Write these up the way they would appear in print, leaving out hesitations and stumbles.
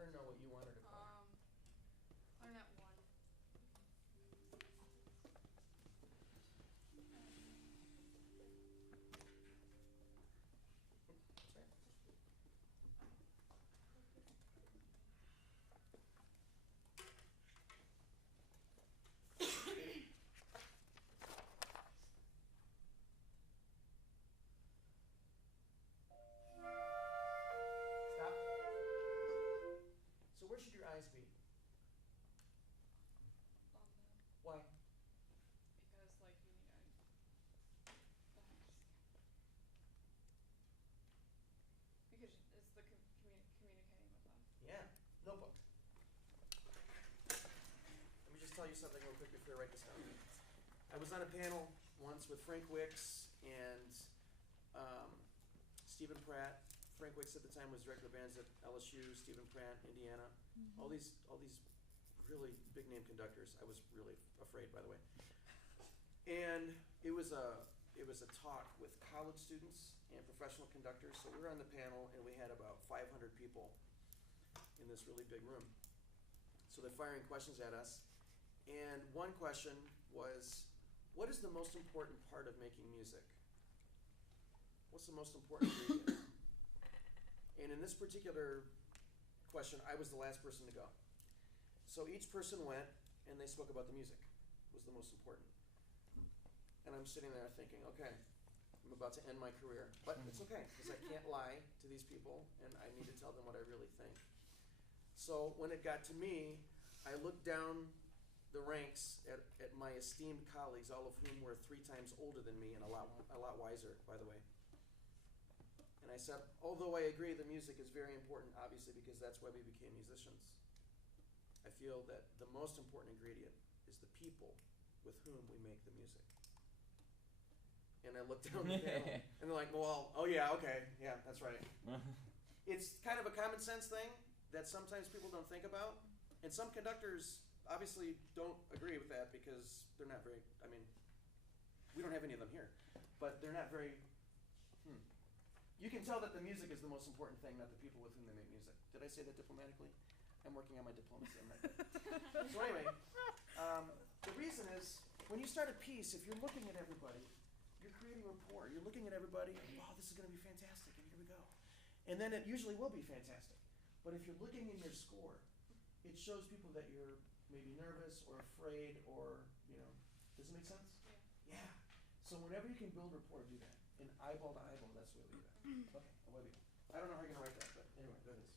her know what you want her to call her. Clarinet 1. Sorry. Stop. So where should your eyes be? On the, Why? because like you need because it's the communicating with them. Yeah. Notebook. Let me just tell you something real quick before I write this down. I was on a panel once with Frank Wicks and Stephen Pratt. Frank Wicks at the time was director of bands at LSU. Stephen Pratt, Indiana. All these really big name conductors. I was really afraid, by the way. And it was a talk with college students and professional conductors. So we were on the panel, and we had about 500 people in this really big room. So they're firing questions at us. And one question was, what is the most important part of making music? What's the most important ingredient? And in this particular question, I was the last person to go. So each person went, and they spoke about the music was the most important. And I'm sitting there thinking, okay, I'm about to end my career. But it's okay, because I can't lie to these people, and I need to tell them what I really think. So when it got to me, I looked down the ranks at my esteemed colleagues, all of whom were 3 times older than me and a lot wiser, by the way. And I said, although I agree the music is very important, obviously, because that's why we became musicians, I feel that the most important ingredient is the people with whom we make the music. And I looked down the panel, and they're like, well, oh yeah, okay, yeah, that's right. It's kind of a common sense thing that sometimes people don't think about. And some conductors obviously don't agree with that because they're not very, I mean, we don't have any of them here, but they're not very, You can tell that the music is the most important thing, not the people with whom they make music. Did I say that diplomatically? I'm working on my diplomacy. I'm not good. So anyway, the reason is, when you start a piece, if you're looking at everybody, you're creating rapport. You're looking at everybody, and wow, this is going to be fantastic, and here we go. And then it usually will be fantastic. But if you're looking in your score, it shows people that you're maybe nervous or afraid or, does it make sense? Yeah. So whenever you can build rapport, do that. And eyeball to eyeball, that's the way we do that. Okay, away we go. I don't know how you're going to write that, but anyway, there it is.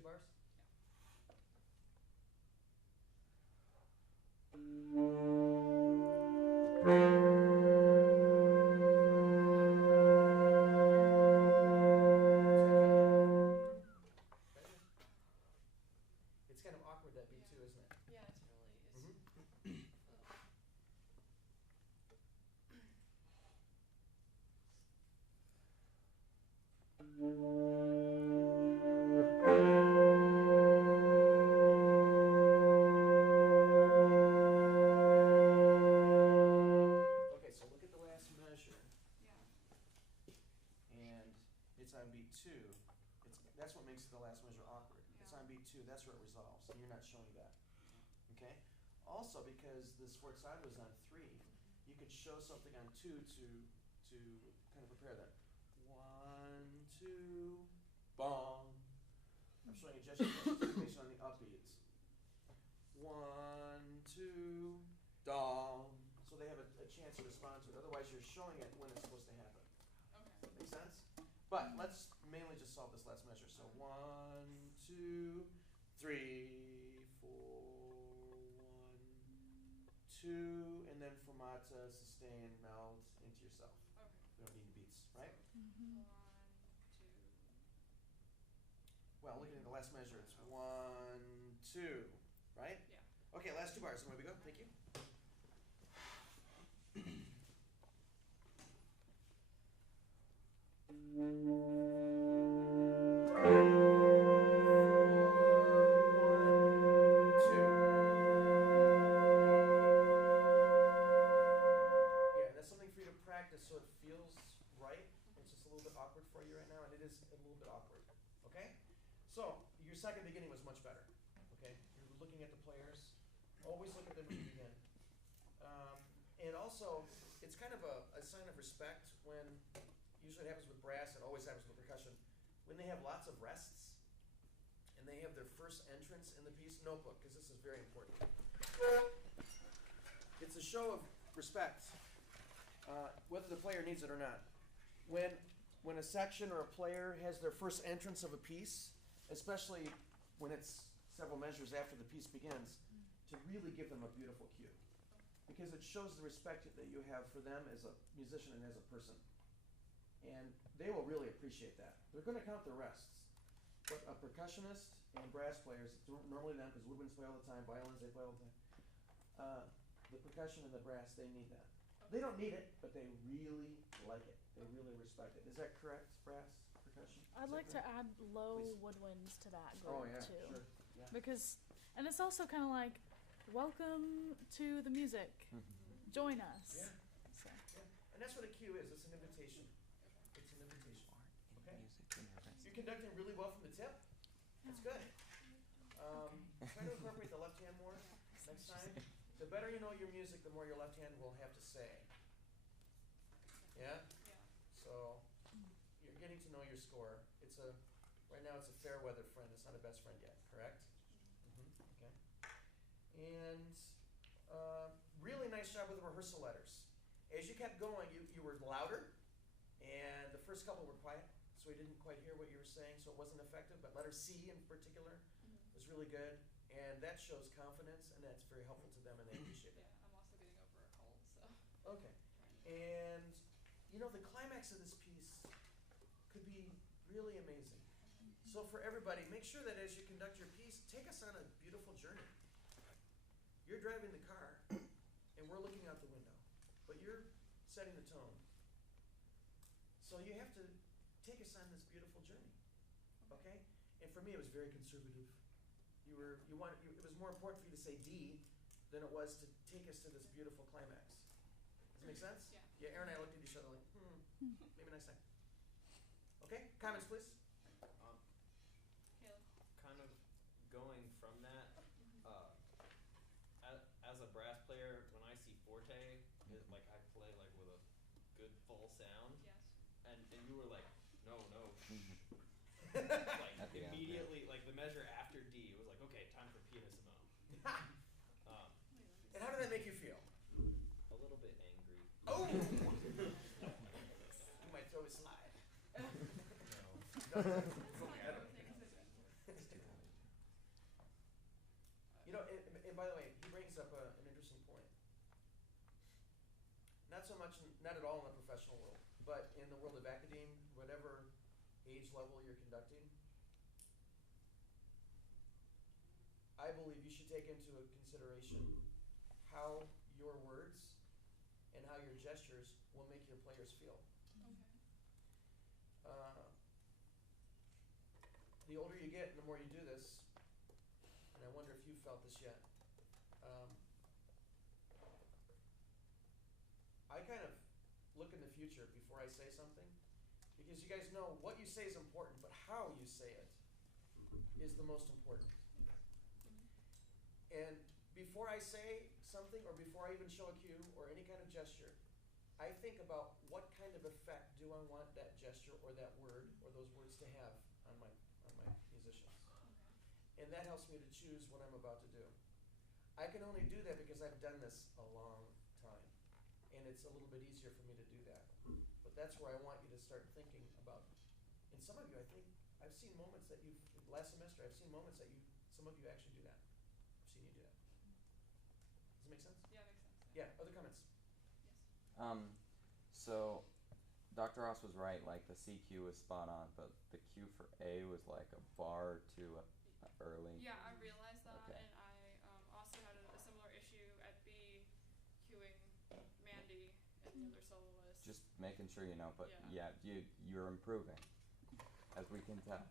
2 bars? It's kind of awkward, that beat, too, isn't it? Yeah, it's really is. Okay, so look at the last measure, Yeah. and it's on beat 2. That's what makes the last measure awkward. It's on beat 2, that's where it resolves, and you're not showing that. Okay? Also, because the sforzando is on 3, you could show something on 2 to kind of prepare that. 1, 2, bong. I'm showing a gesture based on the upbeats. 1, 2, dong. So they have a chance to respond to it. Otherwise, you're showing it when it's supposed to happen. Okay. Make sense? But let's mainly just solve this last measure. So 1, 2, 3, 4, 1, 2, and then fermata, sustain, melt into yourself. Okay. We don't need the beats, right? Mm-hmm. 1, 2. Well, looking at the last measure, it's 1, 2, right? Yeah. Okay, last 2 bars. Away we go. Thank you. So it feels right. It's just a little bit awkward for you right now, and it is a little bit awkward. Okay? So your second beginning was much better. Okay? You're looking at the players. Always look at them when you begin. And also, it's kind of a sign of respect when, usually it happens with brass, it always happens with percussion, when they have lots of rests and they have their first entrance in the piece, notebook, because this is very important. It's a show of respect. Whether the player needs it or not. When a section or a player has their first entrance of a piece, especially when it's several measures after the piece begins, to really give them a beautiful cue. Because it shows the respect that you have for them as a musician and as a person. And they will really appreciate that. They're going to count their rests. But a percussionist and brass players, normally them, because woodwinds play all the time, violins, they play all the time. The percussion and the brass, they need that. They don't need it, but they really like it. They really respect it. Is that correct, brass, percussion? I'd like to add low Please. woodwinds to that group too. Sure. Yeah. Because, and it's also kind of like, welcome to the music. Join us. Yeah. So. Yeah. And that's what a cue is. It's an invitation. It's an invitation. Okay? You're conducting really well from the tip. That's good. Try to incorporate the left hand more next time. The better you know your music, the more your left hand will have to say. Yeah? Yeah. So you're getting to know your score. Right now it's a fair weather friend. It's not a best friend yet, correct? Okay. And really nice job with the rehearsal letters. As you kept going, you were louder, and the first couple were quiet, so we didn't quite hear what you were saying, so it wasn't effective. But letter C in particular was really good, and that shows confidence, and that's very helpful to them, and they appreciate it. Yeah, I'm also getting over a cold, so. Okay. And the climax of this piece could be really amazing. So for everybody, make sure that as you conduct your piece, take us on a beautiful journey. You're driving the car, and we're looking out the window, but you're setting the tone. So you have to take us on this beautiful journey, okay? And for me, it was very conservative. It was more important for you to say D than it was to take us to this beautiful climax. Does it make sense? Yeah. Yeah, Aaron and I looked at each other like, maybe next time. Okay, comments, please. Caleb. Kind of going from that, as a brass player, when I see forte, like I play like with a good full sound, Yes. and you were like, no, like At the end, immediately, like the measure after D, it was like, okay, time for pianissimo. And how did that make you feel? A little bit angry. Oh! You might throw a slide. No. That's fine. I would think so. by the way, he brings up an interesting point. Not so much, not at all in the professional world, but in the world of academe, whatever age level you're conducting, I believe you should take into consideration how your words and how your gestures will make your players feel. The older you get and the more you do this, and I wonder if you've felt this yet, I kind of look in the future before I say something, because you guys know what you say is important, but how you say it is the most important. And before I say something, or before I even show a cue or any kind of gesture, I think about what kind of effect do I want that gesture or that word or those words to have on my musicians. And that helps me to choose what I'm about to do. I can only do that because I've done this a long time. And it's a little bit easier for me to do that. But that's where I want you to start thinking about. And some of you, I think, I've seen moments that last semester, I've seen moments that some of you actually do that. I've seen you do that. Does it make sense? Yeah, makes sense. Yeah, other comments? Yes. So Dr. Ross was right, like the CQ was spot on, but the Q for A was like a bar too early. Yeah, I realized that, Okay. and I also had a similar issue at B, queuing Mandy and the other soloists. Just making sure you know, but Yeah. yeah, you're improving, as we can tell.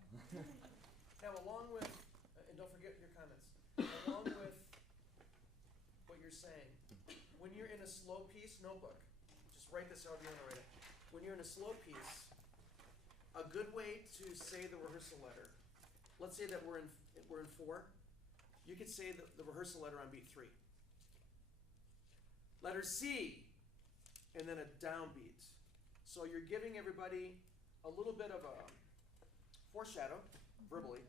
Now, along with, and don't forget your comments, along with what you're saying, when you're in a slow piece, notebook, just write this however you want to write it. When you're in a slow piece, a good way to say the rehearsal letter, let's say that we're in 4, you could say the rehearsal letter on beat 3. Letter C, and then a downbeat. So you're giving everybody a little bit of a foreshadow, verbally,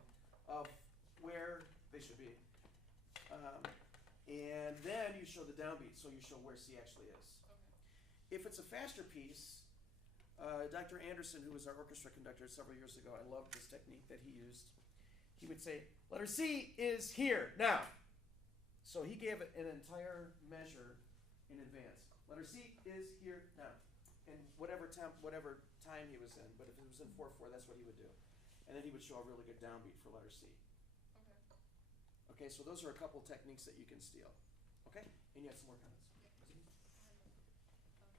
of where they should be. And then you show the downbeat, so you show where C actually is. Okay. If it's a faster piece, Dr. Anderson, who was our orchestra conductor several years ago, I loved this technique that he used. He would say, letter C is here, now. So he gave it an entire measure in advance. Letter C is here, now. And whatever time he was in, but if it was in 4/4, that's what he would do. And then he would show a really good downbeat for letter C. Okay. Okay, so those are a couple techniques that you can steal. Okay? And you have some more comments.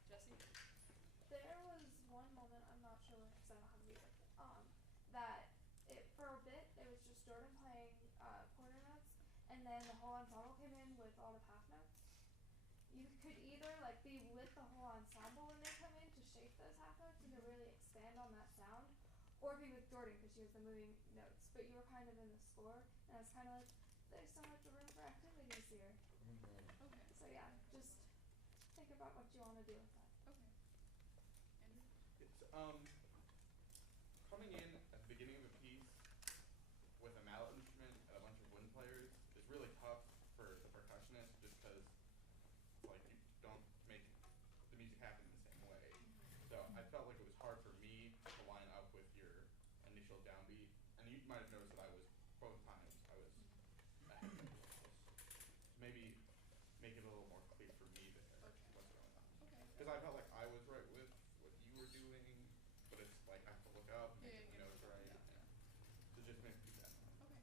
Jesse? There was one moment, I'm not sure because I don't have music, that for a bit it was just Jordan playing quarter notes, and then the whole ensemble came in with all the half notes. You could either be with the whole ensemble when they come in to shape those half notes and to really expand on that sound, or be with Jordan because she was the moving notes. But you were kind of in the score, and I was kind of like, there's so much room for activities here. Okay. So yeah, just think about what you want to do with that. Okay. Andrew? It's coming in at the beginning of a piece with a mallet instrument and a bunch of wind players is really tough for the percussionist, just because you don't make the music happen in the same way. So I felt like it was hard for me to line up with your initial downbeat, and you might have noticed that both times I was ahead of the vocals. Maybe make it a little more clear for me there what's going on. Okay. Because I felt like I was right with what you were doing, but it's like I have to look up and make the notes right. Yeah. So just maybe keep that in mind.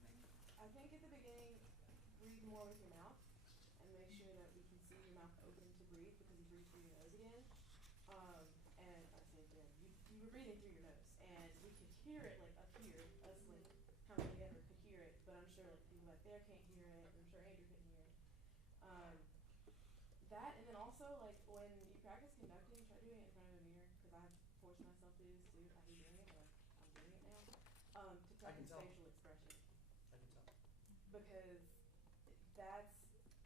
Okay. I think at the beginning, breathe more with your mouth and make sure that we can see your mouth open to breathe, because you breathe through your nose again. And I say again, you were breathing through your nose, and we could hear it up here. Us how many ever could hear it, but I'm sure people back there can't hear it. I'm sure Andrew couldn't hear it. That, and then also when you practice conducting, try doing it in front of a mirror, because I've forced myself to do this too. I hate doing it, but I'm doing it now. To practice tell. facial expression. I can tell. Because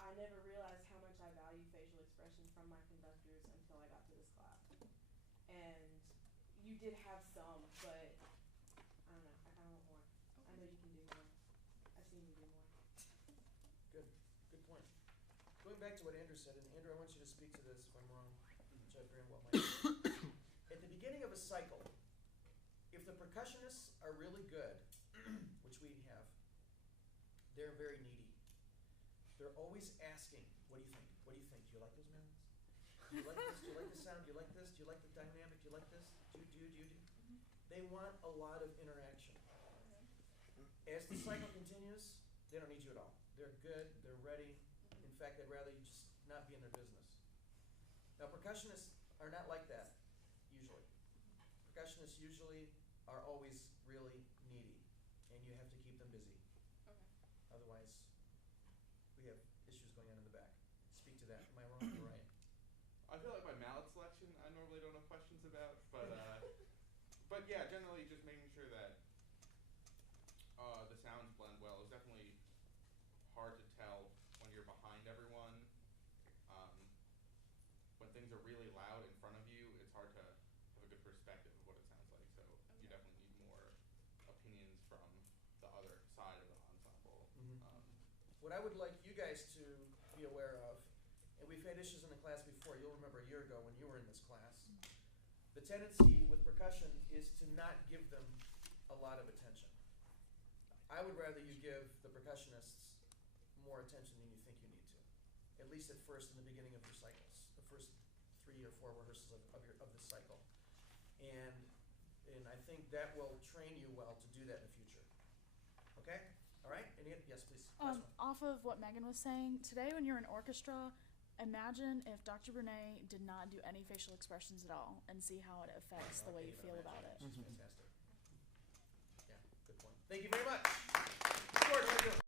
I never realized how much I value facial expression from my conductors until I got to this class. And you did have some, but I don't know, I kind of want more. I know you can do more. I've seen you do more. Good point. Going back to what Andrew said, and Andrew, I want you to speak to this if I'm wrong. Judge Graham, what might be. At the beginning of a cycle, if the percussionists are really good, which we have, they're very needy. they're always asking, what do you think? What do you think? Do you like those melodies? Do you like this? Do you like the sound? Do you like this? Do you like the dynamic? Do you like this? Do? They want a lot of interaction. As the cycle continues, they don't need you at all. They're good, they're ready. In fact, they'd rather you just not be in their business. Now, percussionists are not like that, usually. Percussionists usually are always really needy, and you have to keep them busy. Okay. Otherwise, we have issues going on in the back. Speak to that. Am I wrong or right? I feel like my mallet selection I normally don't have questions about, but yeah, generally just making sure that the sounds blend well. It's definitely hard to tell when you're behind everyone. When things are really loud in front of you, it's hard to have a good perspective of what it sounds like. So you definitely need more opinions from the other side of the ensemble. What I would like you guys to be aware of, and we've had issues in the class before, you'll remember a year ago when you were in this class, the tendency with percussion is to not give them a lot of attention. I would rather you give the percussionists more attention than you think you need to, at least at first in the beginning of your cycles, the first 3 or 4 rehearsals of this cycle. And I think that will train you well to do that in the future. Okay? All right? Yes, please. Last one. Off of what Megan was saying, today when you're in orchestra, imagine if Dr. Brunet did not do any facial expressions at all and see how it affects the way you feel about it. She's fantastic. Yeah, good point. Thank you very much.